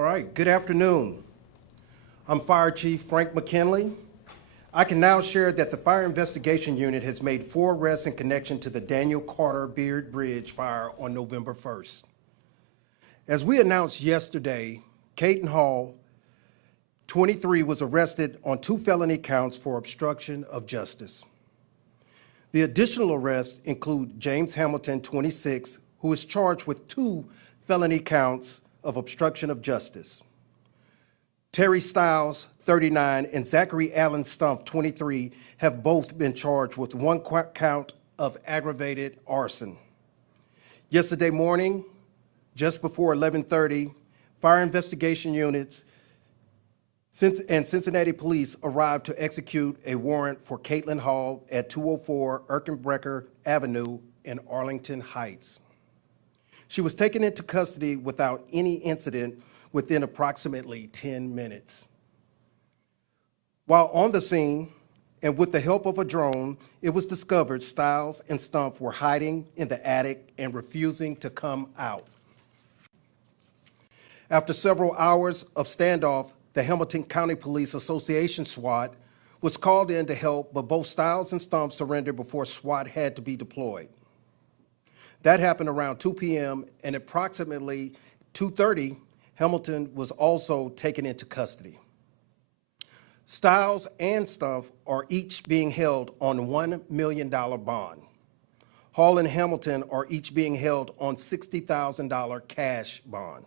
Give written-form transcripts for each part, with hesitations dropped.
All right, good afternoon. I'm Fire Chief Frank McKinley. I can now share that the Fire Investigation Unit has made 4 arrests in connection to the Daniel Carter Beard Bridge fire on November 1st. As we announced yesterday, Caton Hall, 23, was arrested on 2 felony counts for obstruction of justice. The additional arrests include James Hamilton, 26, who is charged with 2 felony counts of obstruction of justice. Terry Stiles, 39, and Zachary Allen Stumpf, 23, have both been charged with 1 count of aggravated arson. Yesterday morning, just before 11:30, fire investigation units and Cincinnati police arrived to execute a warrant for Caitlin Hall at 204 Erkenbrecher Avenue in Arlington Heights. She was taken into custody without any incident within approximately 10 minutes. While on the scene, and with the help of a drone, it was discovered Stiles and Stumpf were hiding in the attic and refusing to come out. After several hours of standoff, the Hamilton County Police Association SWAT was called in to help, but both Stiles and Stumpf surrendered before SWAT had to be deployed. That happened around 2 p.m. and approximately 2:30, Hamilton was also taken into custody. Stiles and Stumpf are each being held on $1 million bond. Hall and Hamilton are each being held on $60,000 cash bond.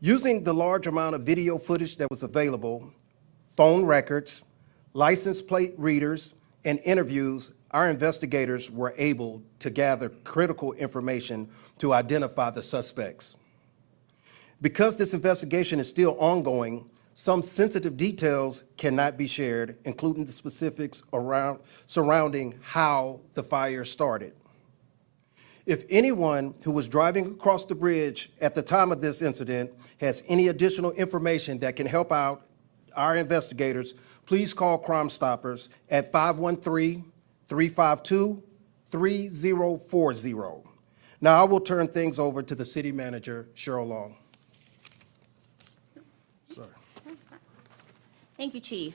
Using the large amount of video footage that was available, phone records, license plate readers, and interviews, our investigators were able to gather critical information to identify the suspects. Because this investigation is still ongoing, some sensitive details cannot be shared, including the specifics surrounding how the fire started. If anyone who was driving across the bridge at the time of this incident has any additional information that can help out our investigators, please call Crime Stoppers at 513-352-3040. Now I will turn things over to the City Manager, Cheryl Long. Sorry. Thank you, Chief.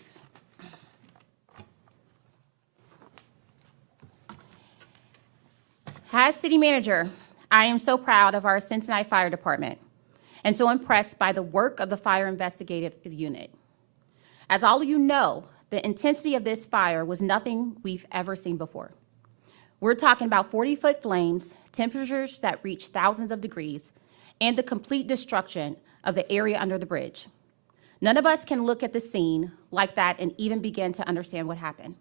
As City Manager, I am so proud of our Cincinnati Fire Department and so impressed by the work of the Fire Investigative Unit. As all of you know, the intensity of this fire was nothing we've ever seen before. We're talking about 40-foot flames, temperatures that reach thousands of degrees, and the complete destruction of the area under the bridge. None of us can look at the scene like that and even begin to understand what happened.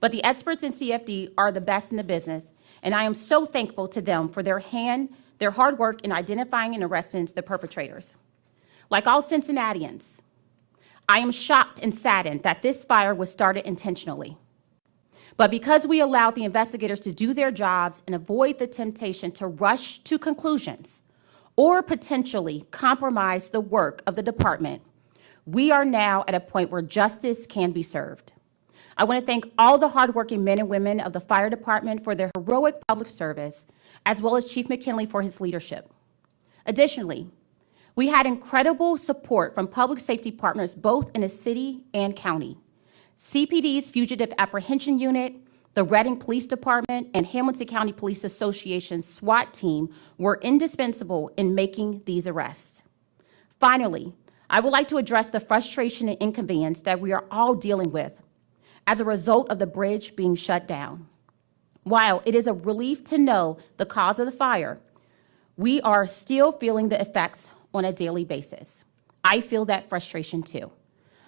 But the experts in CFD are the best in the business, and I am so thankful to them for their hard work in identifying and arresting the perpetrators. Like all Cincinnatians, I am shocked and saddened that this fire was started intentionally. But because we allowed the investigators to do their jobs and avoid the temptation to rush to conclusions or potentially compromise the work of the department, we are now at a point where justice can be served. I want to thank all the hardworking men and women of the fire department for their heroic public service, as well as Chief McKinley for his leadership. Additionally, we had incredible support from public safety partners both in the city and county. CPD's Fugitive Apprehension Unit, the Reading Police Department, and Hamilton County Police Association SWAT team were indispensable in making these arrests. Finally, I would like to address the frustration and inconvenience that we are all dealing with as a result of the bridge being shut down. While it is a relief to know the cause of the fire, we are still feeling the effects on a daily basis. I feel that frustration too.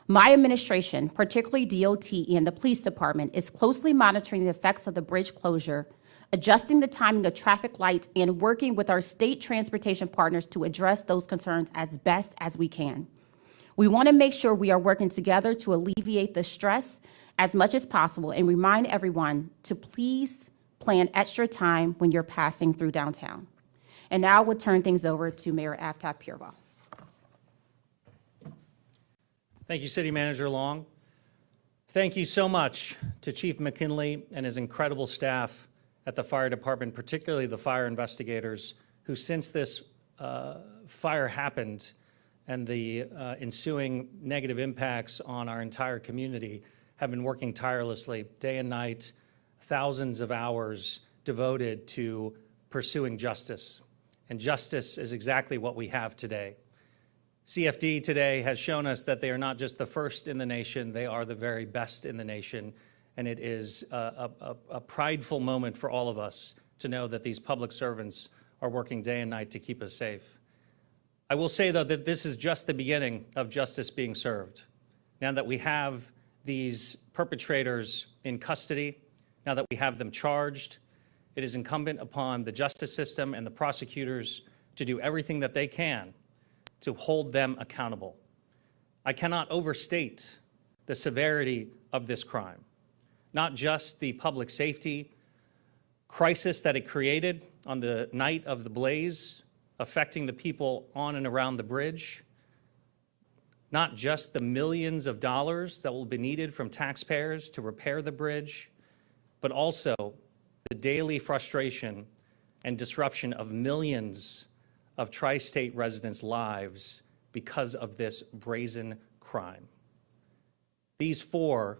My administration, particularly DOT and the police department, is closely monitoring the effects of the bridge closure, adjusting the timing of traffic lights, and working with our state transportation partners to address those concerns as best as we can. We want to make sure we are working together to alleviate the stress as much as possible and remind everyone to please plan extra time when you're passing through downtown. And now we'll turn things over to Mayor Aftab Purewal. Thank you, City Manager Long. Thank you so much to Chief McKinley and his incredible staff at the fire department, particularly the fire investigators, who since this fire happened and the ensuing negative impacts on our entire community, have been working tirelessly, day and night, thousands of hours devoted to pursuing justice. And justice is exactly what we have today. CFD today has shown us that they are not just the first in the nation, they are the very best in the nation. And it is a prideful moment for all of us to know that these public servants are working day and night to keep us safe. I will say, though, that this is just the beginning of justice being served. Now that we have these perpetrators in custody, now that we have them charged, it is incumbent upon the justice system and the prosecutors to do everything that they can to hold them accountable. I cannot overstate the severity of this crime, not just the public safety crisis that it created on the night of the blaze, affecting the people on and around the bridge, not just the millions of dollars that will be needed from taxpayers to repair the bridge, but also the daily frustration and disruption of millions of tri-state residents' lives because of this brazen crime. These four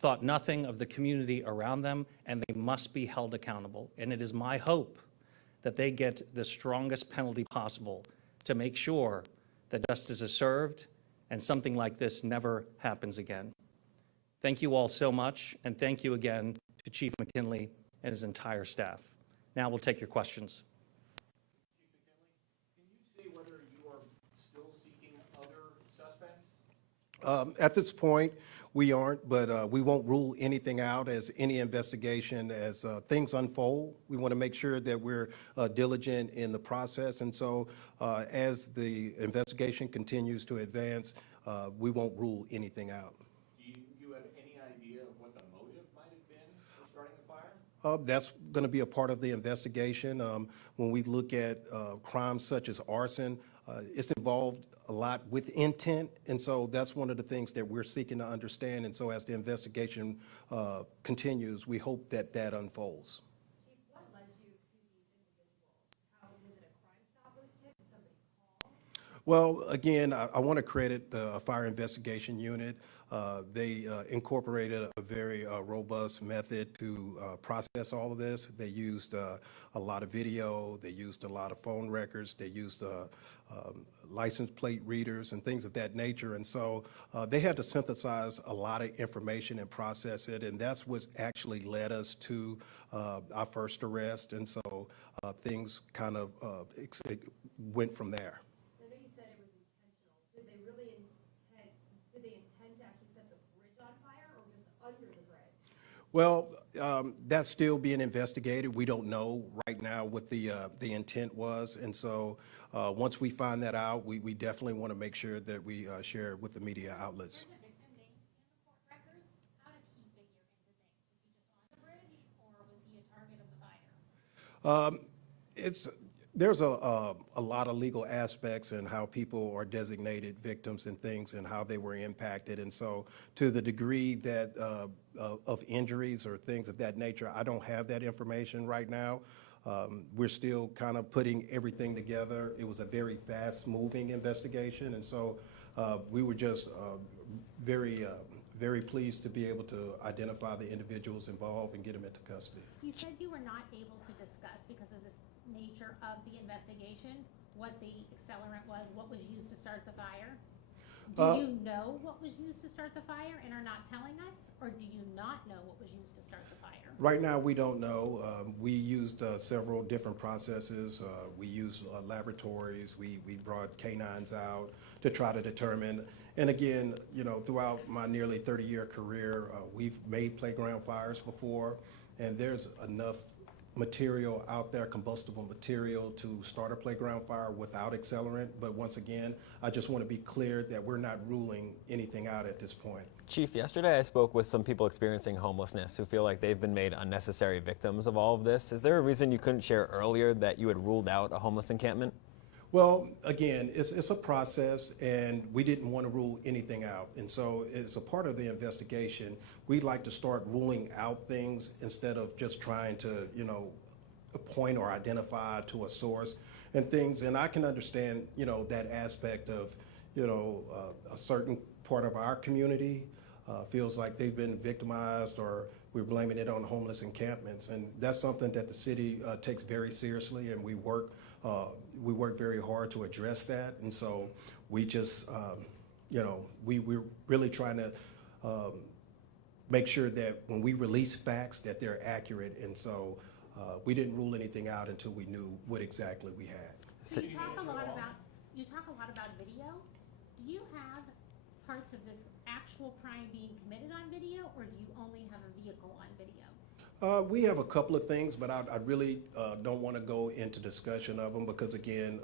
thought nothing of the community around them, and they must be held accountable. And it is my hope that they get the strongest penalty possible to make sure that justice is served and something like this never happens again. Thank you all so much, and thank you again to Chief McKinley and his entire staff. Now we'll take your questions. Chief McKinley, can you say whether you are still seeking other suspects? At this point, we aren't, but we won't rule anything out as any investigation. As things unfold, we want to make sure that we're diligent in the process. And so as the investigation continues to advance, we won't rule anything out. Do you have any idea of what the motive might have been for starting the fire? That's going to be a part of the investigation. When we look at crimes such as arson, it's involved a lot with intent, and so that's one of the things that we're seeking to understand. And so as the investigation continues, we hope that that unfolds. Chief, what led you to these individuals? How was it a Crime Stoppers tip? Did somebody call? Well, again, I want to credit the Fire Investigation Unit. They incorporated a very robust method to process all of this. They used a lot of video, they used a lot of phone records, they used license plate readers and things of that nature. And so they had to synthesize a lot of information and process it, and that's what actually led us to our first arrest. And so things kind of went from there. I know you said it was intentional. Did they really intend to actually set the bridge on fire or just under the bridge? Well, that's still being investigated. We don't know right now what the intent was. And so once we find that out, we definitely want to make sure that we share it with the media outlets. There's a victim named in the court records. How does he figure into things? Was he just on the bridge or was he a target of the fire? There's a lot of legal aspects and how people are designated victims and things and how they were impacted. And so to the degree that of injuries or things of that nature, I don't have that information right now. We're still kind of putting everything together. It was a very fast-moving investigation, and so we were just very pleased to be able to identify the individuals involved and get them into custody. You said you were not able to discuss because of the nature of the investigation, what the accelerant was, what was used to start the fire. Do you know what was used to start the fire and are not telling us? Or do you not know what was used to start the fire? Right now, we don't know. We used several different processes. We used laboratories. We brought canines out to try to determine. And again, you know, throughout my nearly 30-year career, we've made playground fires before, and there's enough material out there, combustible material, to start a playground fire without accelerant. But once again, I just want to be clear that we're not ruling anything out at this point. Chief, yesterday I spoke with some people experiencing homelessness who feel like they've been made unnecessary victims of all of this. Is there a reason you couldn't share earlier that you had ruled out a homeless encampment? Well, again, it's a process, and we didn't want to rule anything out. And so as a part of the investigation, we'd like to start ruling out things instead of just trying to, you know, point or identify to a source and things. And I can understand, that aspect of, a certain part of our community feels like they've been victimized or we're blaming it on homeless encampments. And that's something that the city takes very seriously, and we work very hard to address that. And so we just, we're really trying to make sure that when we release facts that they're accurate. And so we didn't rule anything out until we knew what exactly we had. So you talk a lot about video. Do you have parts of this actual crime being committed on video, or do you only have a vehicle on video? We have a couple of things, but I really don't want to go into discussion of them because, again,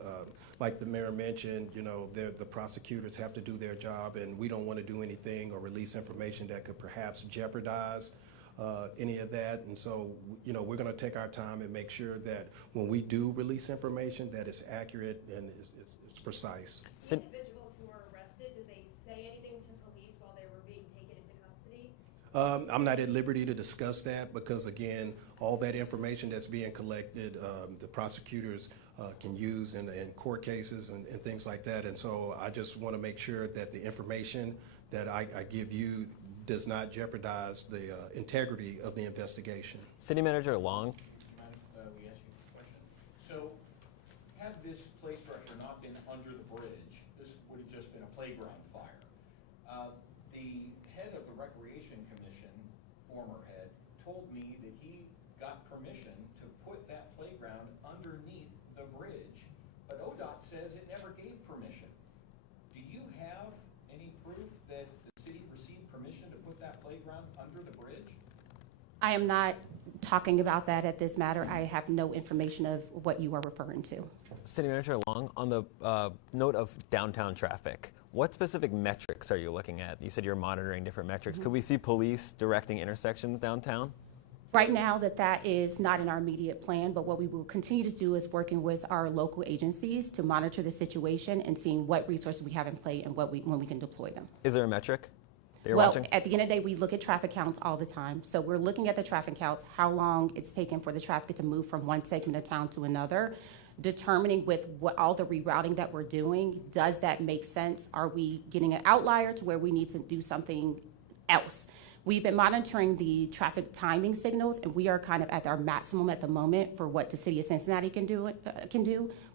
like the mayor mentioned, the prosecutors have to do their job, and we don't want to do anything or release information that could perhaps jeopardize any of that. And so, we're going to take our time and make sure that when we do release information, that it's accurate and it's precise. The individuals who were arrested, did they say anything to police while they were being taken into custody? I'm not at liberty to discuss that because, again, all that information that's being collected, the prosecutors can use in court cases and things like that. And so I just want to make sure that the information that I give you does not jeopardize the integrity of the investigation. City Manager Long. We ask you a question. So, had this play structure not been under the bridge, this would have just been a playground fire. The head of the Recreation Commission, former head, told me that he got permission to put that playground underneath the bridge, but ODOT says it never gave permission. Do you have any proof that the city received permission to put that playground under the bridge? I am not talking about that at this matter. I have no information of what you are referring to. City Manager Long, on the note of downtown traffic, what specific metrics are you looking at? You said you're monitoring different metrics. Could we see police directing intersections downtown? Right now, that is not in our immediate plan, but what we will continue to do is working with our local agencies to monitor the situation and seeing what resources we have in play and when we can deploy them. Is there a metric that you're Well, watching? at the end of the day, we look at traffic counts all the time. So we're looking at the traffic counts, how long it's taken for the traffic to move from one segment of town to another, determining with what all the rerouting that we're doing, does that make sense? Are we getting an outlier to where we need to do something else? We've been monitoring the traffic timing signals, and we are kind of at our maximum at the moment for what the city of Cincinnati can do.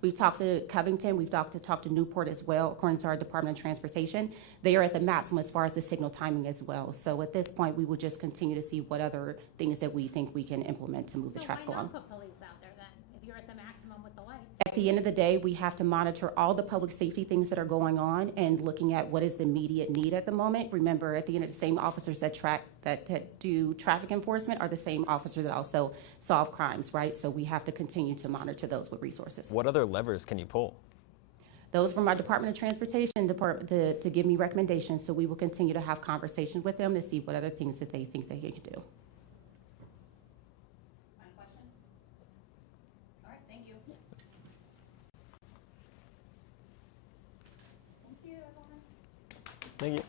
We've talked to Covington, we've talked to Newport as well, according to our Department of Transportation. They are at the maximum as far as the signal timing as well. So at this point, we will just continue to see what other things that we think we can implement to move the traffic So why along. not put police out there then, if you're at the maximum with the lights? At the end of the day, we have to monitor all the public safety things that are going on and looking at what is the immediate need at the moment. Remember, at the end, the same officers that do traffic enforcement are the same officers that also solve crimes, right? So we have to continue to monitor those with resources. What other levers can you pull? Those from our Department of Transportation to give me recommendations, so we will continue to have conversations with them to see what other things that they think they can do. Final question? All right, thank you. Thank you, everyone. Thank you.